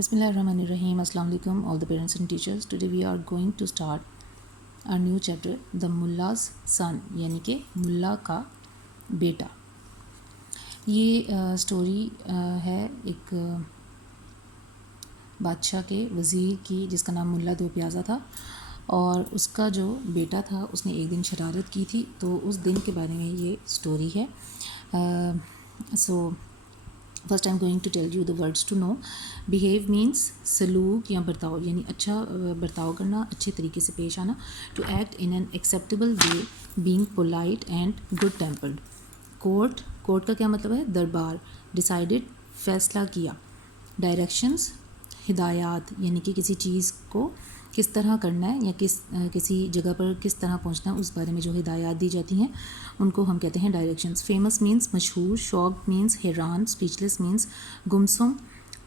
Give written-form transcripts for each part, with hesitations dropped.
Bismillahirrahmanirrahim. Assalamu alaikum all the parents and teachers. Today we are going to start a new chapter, The Mulla's Son, यानी कि मुल्ला का बेटा. ये story है एक बादशाह के वज़ीर की जिसका नाम मुल्ला दो प्याज़ा था, और उसका जो बेटा था उसने एक दिन शरारत की थी, तो उस दिन के बारे में ये स्टोरी है. So first I am going to tell you the words to know. Behave means सलूक या बर्ताव, यानी अच्छा बर्ताव करना, अच्छे तरीके से पेश आना. To act in an acceptable way, being polite and good tempered. Court, court का क्या मतलब है? दरबार. डिसाइडेड, फैसला किया. डायरेक्शंस, हिदायत, यानी कि किसी चीज़ को किस तरह करना है या किसी जगह पर किस तरह पहुंचना है, उस बारे में जो हिदायत दी जाती हैं उनको हम कहते हैं डायरेक्शंस. फेमस मीन्स मशहूर. शॉक्ड मीन्स हैरान. स्पीचलेस मीन्स गुमसुम.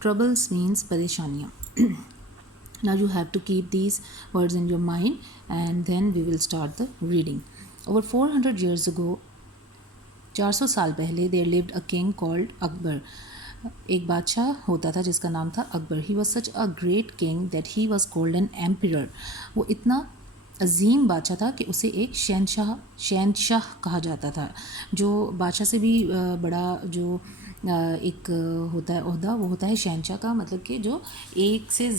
ट्रबल्स मीन्स परेशानियाँ. Now you have to keep these words in your mind and then we will start the reading. Over 400 years ago, 400 साल पहले, there lived a king called Akbar. एक बादशाह होता था जिसका नाम था Akbar. He was such a great king that he was called an emperor. वो इतना अजीम बादशाह था कि उसे एक शहनशाह कहा जाता था. जो बादशाह से भी बड़ा जो एक होता है ओहदा, वो होता है शहनशाह का. मतलब कि जो एक से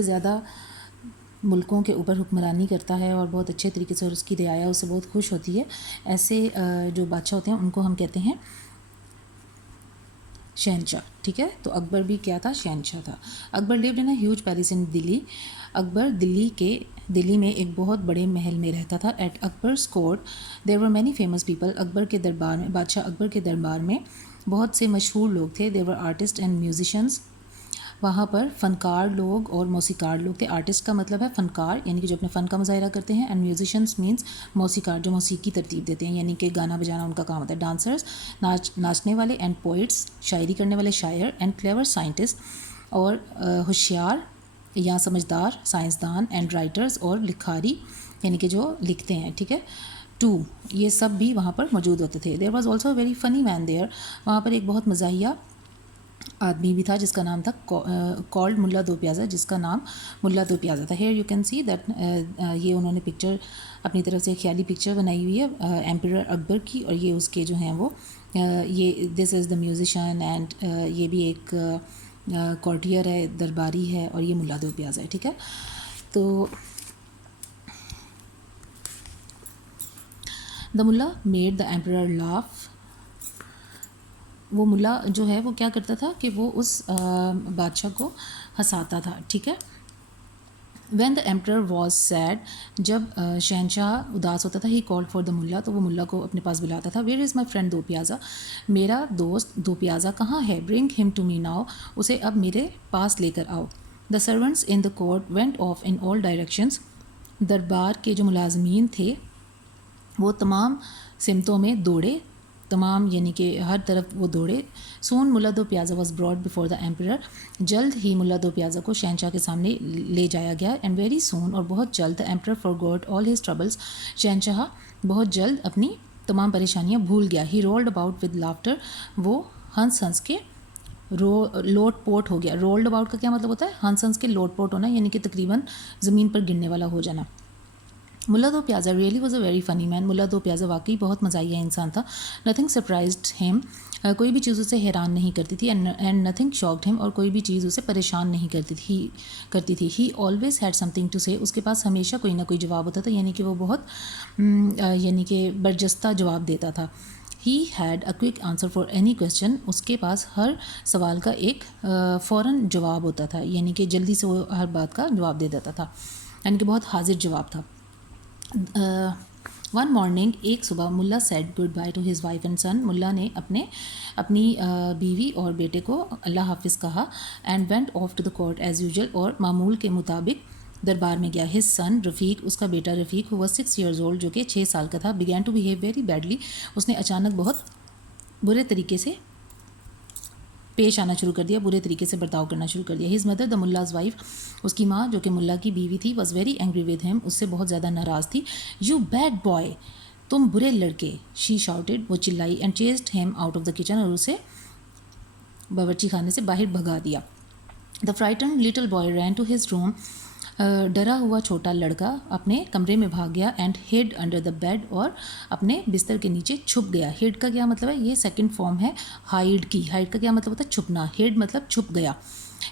ज़्यादा मुल्कों के ऊपर हुक्मरानी करता है और बहुत अच्छे तरीके से, और उसकी रियाया उससे बहुत खुश होती है. ऐसे जो बादशाह होते हैं उनको हम कहते हैं शहनशाह. ठीक है, तो अकबर भी क्या था? शहनशाह था. Akbar lived in a huge palace in Delhi. Akbar Delhi में एक बहुत बड़े महल में रहता था. At Akbar's court there were many famous people. Akbar के दरबार में, बादशाह अकबर के दरबार में बहुत से मशहूर लोग थे. There were artist and musicians. वहाँ पर फ़नकार लोग और मौसीकार लोग थे. आर्टिस्ट का मतलब है फ़नकार, यानी कि जो अपने फ़न का मुजाहरा करते हैं. एंड म्यूजिशंस मीन्स मौसीकार, जो मौसीकी तरतीब देते हैं, यानी कि गाना बजाना उनका काम होता है. डांसर्स, नाचने वाले. एंड पोइट्स, शायरी करने वाले शायर. एंड क्लेवर साइंटिस्ट, और होशियार या समझदार साइंसदान. एंड राइटर्स, और लिखारी, यानी कि जो लिखते हैं. ठीक है, टू, ये सब भी वहाँ पर मौजूद होते थे. There was also very funny man there. वहाँ पर एक बहुत मज़ाहिया आदमी भी था जिसका नाम था कॉल्ड मुल्ला दो प्याज़ा, जिसका नाम मुल्ला दो प्याज़ा था. Here you can see that ये उन्होंने पिक्चर अपनी तरफ से ख्याली पिक्चर बनाई हुई है एम्परर अकबर की, और ये उसके जो हैं वो ये this is the musician. And ये भी एक कॉर्टियर है, दरबारी है, और ये मुल्ला दो प्याज़ा है. ठीक है, तो the Mulla made the emperor laugh. वो मुल्ला जो है वो क्या करता था कि वो उस बादशाह को हंसाता था. ठीक है. When the emperor was sad, जब शहनशाह उदास होता था, he called for the मुल्ला, तो वो मुल्ला को अपने पास बुलाता था. Where is my friend दो प्याज़ा? मेरा दोस्त दो प्याज़ा कहाँ है? Bring him to me now, उसे अब मेरे पास लेकर आओ. The servants in the court went off in all directions. दरबार के जो मुलाजमीन थे वो तमाम सिमतों में दौड़े. तमाम यानी कि हर तरफ वो दौड़े. Soon Mulla Do Pyaza was brought before the emperor. जल्द ही मुल्ला दो प्याज़ा को शहनशाह के सामने ले जाया गया. एंड वेरी सोन, और बहुत जल्द, the emperor forgot all his troubles. शहनशाह बहुत जल्द अपनी तमाम परेशानियाँ भूल गया. ही रोल्ड अबाउट विद लाफ्टर. वो हंस के लोट पोट हो गया. रोल्ड अबाउट का क्या मतलब होता है? हंस के लोट पोट होना, यानी कि तकरीबन ज़मीन पर गिरने वाला हो जाना. Mulla Do Pyaza really was a very funny man. Mulla Do Pyaza वाकई बहुत मज़ाहिया इंसान था. Nothing surprised him. कोई भी चीज़ उसे हैरान नहीं करती थी. एंड नथिंग शॉक्ड हिम, और कोई भी चीज़ उसे परेशान नहीं करती थी. He always had something to say. उसके पास हमेशा कोई ना कोई जवाब होता था, यानी कि वो बहुत यानी कि बरजस्ता जवाब देता था. He had a quick answer for any question. उसके पास हर सवाल का एक फ़ौरन जवाब होता था, यानी कि जल्दी से वो हर बात का जवाब दे देता था, यानी कि बहुत हाजिर जवाब था. वन मॉर्निंग, एक सुबह, Mulla said good bye to his wife and son. Mulla ने अपनी बीवी और बेटे को अल्लाह हाफिज़ कहा. And went off to the court as usual, और मामूल के मुताबिक दरबार में गया. हिज सन रफ़ीक, उसका बेटा रफ़ीक, हुआ 6 years old, जो कि 6 साल का था. Began to behave very badly. उसने अचानक बहुत बुरे तरीके से पेश आना शुरू कर दिया, बुरे तरीके से बर्ताव करना शुरू कर दिया. हिज मदर द मुल्लाज़ वाइफ, उसकी माँ जो कि मुल्ला की बीवी थी, was very angry with him, उससे बहुत ज़्यादा नाराज़ थी. यू बैड बॉय, तुम बुरे लड़के. शी शाउटेड, वो चिल्लाई. And chased him out of the kitchen, और उसे باورچی خانے سے باہر بھگا دیا. The frightened little boy ran to his room. ڈرا ہوا چھوٹا لڑکا اپنے کمرے میں بھاگ گیا. And hid under the bed, اور اپنے بستر کے نیچے چھپ گیا. ہیڈ کا کیا مطلب ہے؟ یہ سیکنڈ فارم ہے ہائیڈ کی. ہائیڈ کا کیا مطلب ہوتا ہے؟ چھپنا. ہیڈ مطلب چھپ گیا.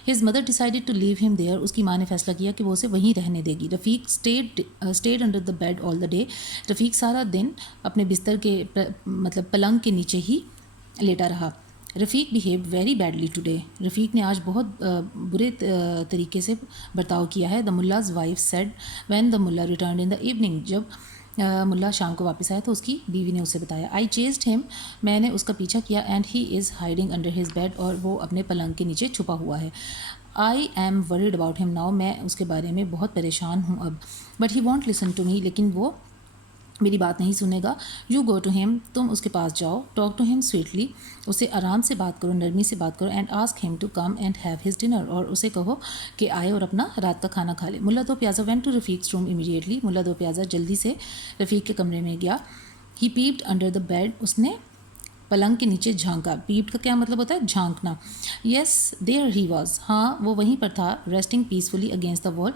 ہز مدر ڈیسائڈیڈ ٹو لیو ہم دیئر. اس کی ماں نے فیصلہ کیا کہ وہ اسے وہیں رہنے دے گی. Rafiq stayed under the bed all the day. Rafiq سارا دن اپنے بستر کے مطلب پلنگ کے نیچے ہی لیٹا رہا. رفیق بیہیوڈ ویری بیڈلی ٹوڈے. رفیق نے آج بہت برے طریقے سے برتاؤ کیا ہے. دا mills wife said when the ملا ریٹرنڈ ان دا ایوننگ. جب ملا شام کو واپس آیا تو اس کی بیوی نے اسے بتایا. آئی چیزڈ ہم. میں نے اس کا پیچھا کیا. And he is hiding under his bed. اور وہ اپنے پلنگ کے نیچے چھپا ہوا ہے. I am worried about him now. میں اس کے بارے میں بہت پریشان ہوں اب. But he want listen to me. لیکن وہ میری بات نہیں سنے گا. یو گو ٹو ہم. تم اس کے پاس جاؤ. ٹاک ٹو ہم سویٹلی. اسے آرام سے بات کرو, نرمی سے بات کرو. And ask him to come and have his dinner. اور اسے کہو کہ آئے اور اپنا رات کا کھانا کھا لے. Mulla Do Pyaza went to Rafiq's room immediately. Mulla Do pyaza جلدی سے رفیق کے کمرے میں گیا. ہی پیپڈ انڈر دا بیڈ. اس نے پلنگ کے نیچے جھانکا. پیپڈ کا کیا مطلب ہوتا ہے؟ جھانکنا. یس دیئر ہی واز. ہاں وہ وہیں پر تھا. ریسٹنگ پیسفلی اگینسٹ دا وال.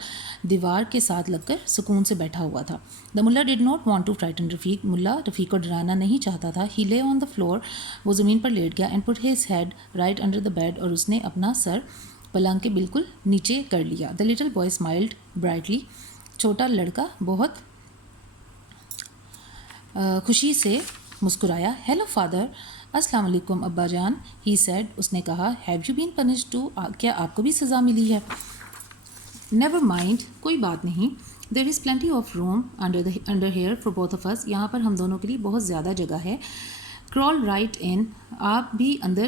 دیوار کے ساتھ لگ کر سکون سے بیٹھا ہوا تھا. دا ملا ڈیڈ ناٹ وانٹ ٹو فرائٹن رفیق. ملا رفیق کو ڈرانا نہیں چاہتا تھا. ہی لے آن دا فلور. وہ زمین پر لیٹ گیا. And put his head right under the bed. اور اس نے اپنا سر پلنگ کے بالکل نیچے کر لیا. The little boy smiled brightly. چھوٹا لڑکا بہت خوشی سے مسکرایا. Hello father. السلام علیکم ابا جان. He said. اس نے کہا. Have you been punished too. کیا آپ کو بھی سزا ملی ہے؟ Never mind. کوئی بات نہیں. There is plenty of room under here for both of us. یہاں پر ہم دونوں کے لیے بہت زیادہ جگہ ہے. کرال رائٹ ان. آپ بھی اندر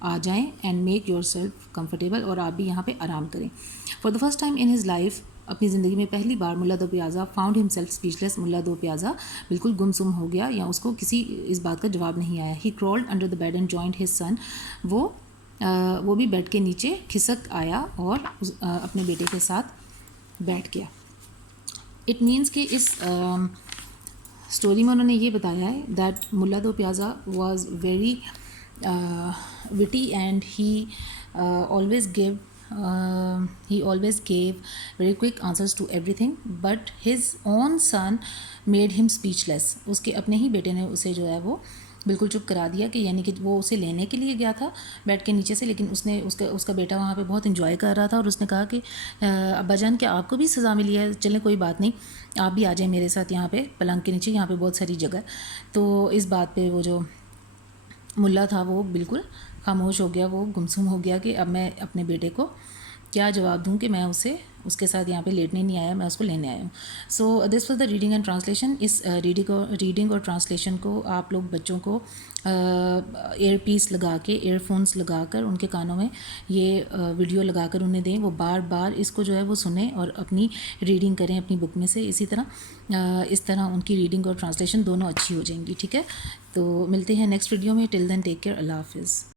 آ جائیں. And make your self comfortable. اور آپ بھی یہاں پہ آرام کریں. For the first time in his life. اپنی زندگی میں پہلی بار ملا دو پیازا فاؤنڈ ہم سیلف اسپیچلیس. ملا دو پیازا بالکل گم سم ہو گیا, یا اس کو کسی اس بات کا جواب نہیں آیا. He crawled under the bed and joined his son. وہ بھی بیڈ کے نیچے کھسک آیا اور اپنے بیٹے کے ساتھ بیٹھ گیا. اٹ مینس کہ اس اسٹوری میں انہوں نے یہ بتایا ہے that Mulla Do Pyaza was very witty and he always gave very quick answers to ایوری تھنگ. But his own son made him speechless لیس. اس کے اپنے ہی بیٹے نے اسے جو ہے وہ بالکل چپ کرا دیا. کہ یعنی کہ وہ اسے لینے کے لیے گیا تھا بیڈ کے نیچے سے, لیکن اس کا بیٹا وہاں پہ بہت انجوائے کر رہا تھا. اور اس نے کہا کہ ابا جان کیا آپ کو بھی سزا ملی ہے؟ چلیں کوئی بات نہیں, آپ بھی آ جائیں میرے ساتھ یہاں پہ پلنگ کے نیچے, یہاں پہ بہت ساری جگہ. تو اس بات پہ وہ جو ملا تھا وہ بالکل خاموش ہو گیا. وہ گمسم ہو گیا کہ اب میں اپنے بیٹے کو کیا جواب دوں کہ میں اس کے ساتھ یہاں پہ لیٹنے نہیں آیا, میں اس کو لینے آیا ہوں. So this was the reading and translation. اس ریڈنگ اور ٹرانسلیشن کو آپ لوگ بچوں کو ایئر پیس لگا کے, ایئر فونس لگا کر ان کے کانوں میں یہ ویڈیو لگا کر انہیں دیں. وہ بار بار اس کو جو ہے وہ سنیں اور اپنی ریڈنگ کریں اپنی بک میں سے. اس طرح ان کی ریڈنگ اور ٹرانسلیشن دونوں اچھی ہو جائیں گی. ٹھیک ہے, تو ملتے ہیں نیکسٹ ویڈیو میں. ٹل دین ٹیک کیئر. اللہ حافظ.